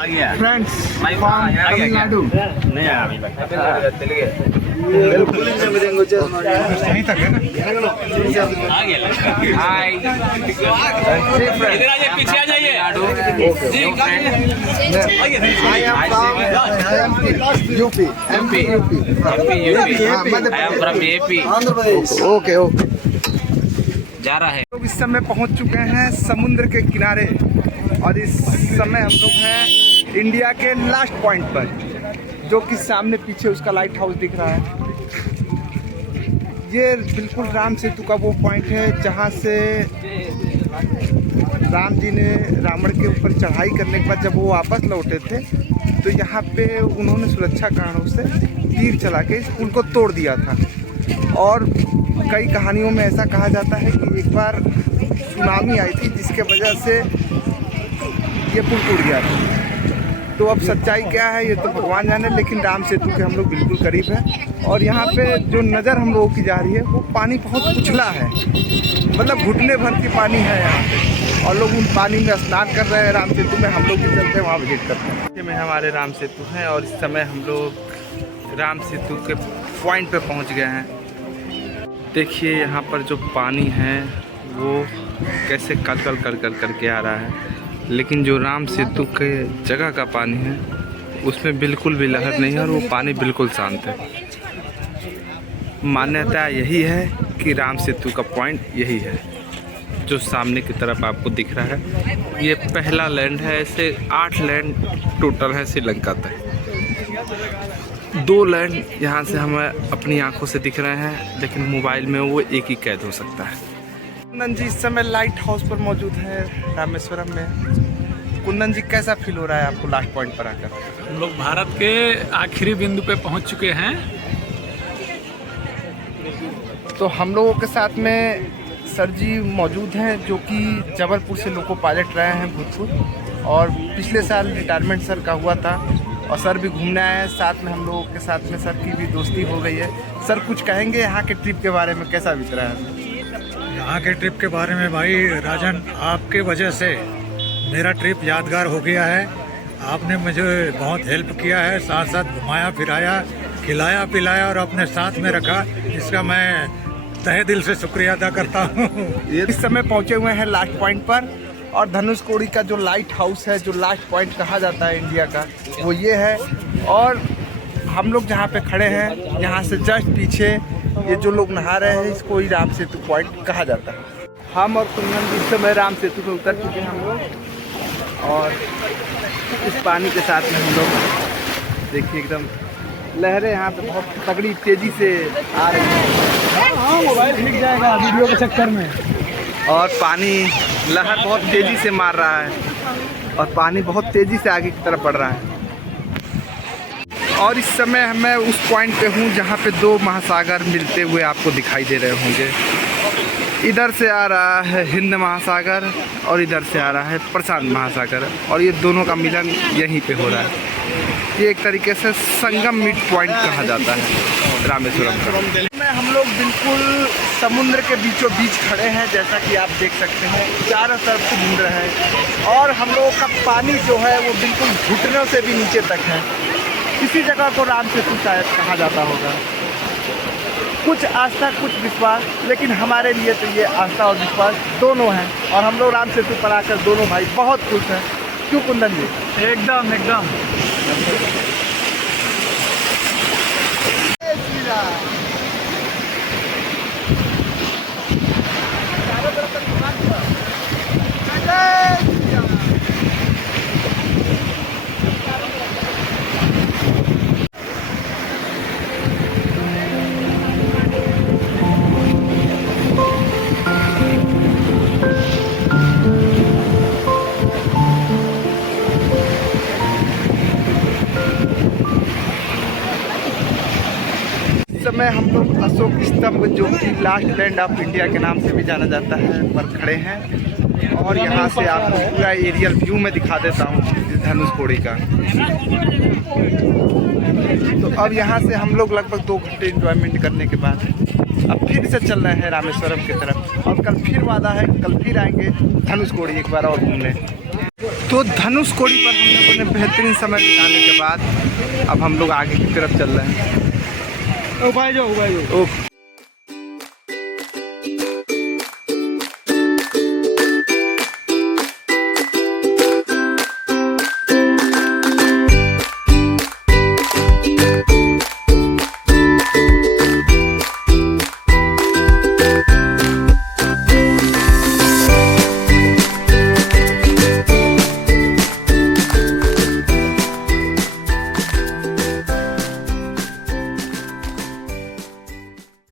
Friends Tamil Nadu पीछे आ जाइए। UP MP Andhra Pradesh. Okay okay जा रहा है। लोग इस समय पहुंच चुके हैं समुद्र के किनारे और इस समय हम लोग हैं इंडिया के लास्ट पॉइंट पर, जो कि सामने पीछे उसका लाइट हाउस दिख रहा है। ये बिल्कुल राम सेतु का वो पॉइंट है जहां से राम जी ने रावण के ऊपर चढ़ाई करने के बाद जब वो वापस लौटे थे तो यहाँ पे उन्होंने सुरक्षा कारणों से तीर चला के इस पुल को तोड़ दिया था। और कई कहानियों में ऐसा कहा जाता है कि एक बार सुनामी आई थी जिसके वजह से ये पुल टूट गया था। तो अब सच्चाई क्या है ये तो भगवान जाने, लेकिन राम सेतु के हम लोग बिल्कुल करीब हैं। और यहाँ पे जो नज़र हम लोगों की जा रही है वो पानी बहुत उछला है, मतलब घुटने भर की पानी है यहाँ पे, और लोग उन पानी में स्नान कर रहे हैं। राम सेतु में हम लोग भी चलते हैं, वहाँ विजिट करते हैं। में हमारे राम सेतु हैं और इस समय हम लोग राम सेतु के पॉइंट पे पहुँच गए हैं। देखिए यहाँ पर जो पानी है वो कैसे कलकल कर करके आ रहा है, लेकिन जो राम सेतु के जगह का पानी है उसमें बिल्कुल भी लहर नहीं है और वो पानी बिल्कुल शांत है। मान्यता यही है कि राम सेतु का पॉइंट यही है जो सामने की तरफ आपको दिख रहा है। ये पहला लैंड है, ऐसे 8 लैंड टोटल है श्रीलंका तक। 2 लैंड यहाँ से हमें अपनी आंखों से दिख रहे हैं, लेकिन मोबाइल में वो एक ही कैद हो सकता है। कुंदन जी इस समय लाइट हाउस पर मौजूद है रामेश्वरम में। कुंदन जी कैसा फील हो रहा है आपको लास्ट पॉइंट पर आकर? हम लोग भारत के आखिरी बिंदु पे पहुंच चुके हैं। तो हम लोगों के साथ में सर जी मौजूद हैं जो कि जबलपुर से लोको पायलट रहे हैं भूतपूर्व, और पिछले साल रिटायरमेंट सर का हुआ था और सर भी घूमने आए हैं साथ में। हम लोगों के साथ में सर की भी दोस्ती हो गई है। सर कुछ कहेंगे यहाँ के ट्रिप के बारे में, कैसा बीत रहा है? यहाँ के ट्रिप के बारे में भाई राजन, आपके वजह से मेरा ट्रिप यादगार हो गया है। आपने मुझे बहुत हेल्प किया है, साथ साथ घुमाया फिराया, खिलाया पिलाया और अपने साथ में रखा। इसका मैं तहे दिल से शुक्रिया अदा करता हूँ। इस समय पहुँचे हुए हैं लास्ट पॉइंट पर, और धनुषकोडी का जो लाइट हाउस है, जो लास्ट पॉइंट कहा जाता है इंडिया का, वो ये है। और हम लोग जहाँ पे खड़े हैं यहाँ से जस्ट पीछे ये जो लोग नहा रहे हैं इसको ही राम सेतु पॉइंट कहा जाता है। हम और कुंदन जी इस समय राम सेतु पे उतर चुके हैं हम लोग, और इस पानी के साथ में हम लोग देखिए एकदम लहरें यहाँ पे बहुत तगड़ी तेज़ी से आ रही हैं। हाँ, मोबाइल भीग जाएगा वीडियो के चक्कर में। और पानी लहर बहुत तेज़ी से मार रहा है और पानी बहुत तेज़ी से आगे की तरफ बढ़ रहा है। और इस समय मैं उस पॉइंट पे हूँ जहाँ पे 2 महासागर मिलते हुए आपको दिखाई दे रहे होंगे। इधर से आ रहा है हिंद महासागर और इधर से आ रहा है प्रशांत महासागर, और ये दोनों का मिलन यहीं पे हो रहा है। ये एक तरीके से संगम मिड पॉइंट कहा जाता है रामेश्वरम का। हम लोग बिल्कुल समुद्र के बीचों बीच खड़े हैं, जैसा कि आप देख सकते हैं चारों तरफ समुद्र है और हम लोगों का पानी जो है वो बिल्कुल घुटनों से भी नीचे तक है। इसी जगह को राम सेतु शायद कहा जाता होगा। कुछ आस्था कुछ विश्वास, लेकिन हमारे लिए तो ये आस्था और विश्वास दोनों हैं, और हम लोग राम सेतु पर आकर दोनों भाई बहुत खुश हैं। क्यों कुंदन जी? एकदम एकदम। समय हम लोग अशोक स्तंभ जो कि लास्ट लैंड ऑफ इंडिया के नाम से भी जाना जाता है पर खड़े हैं, और यहाँ से आपको पूरा एरियल व्यू में दिखा देता हूँ धनुषकोडी का। तो अब यहाँ से हम लोग लगभग 2 घंटे इंजॉयमेंट करने के बाद अब फिर से चल रहे हैं रामेश्वरम की तरफ, और कल फिर वादा है कल फिर आएंगे धनुषकोडी एक बार और घूमने। तो धनुष कोडी पर हम लोगों ने बेहतरीन समय बिताने के बाद अब हम लोग आगे की तरफ चल रहे हैं। ओ भाई जो ओके।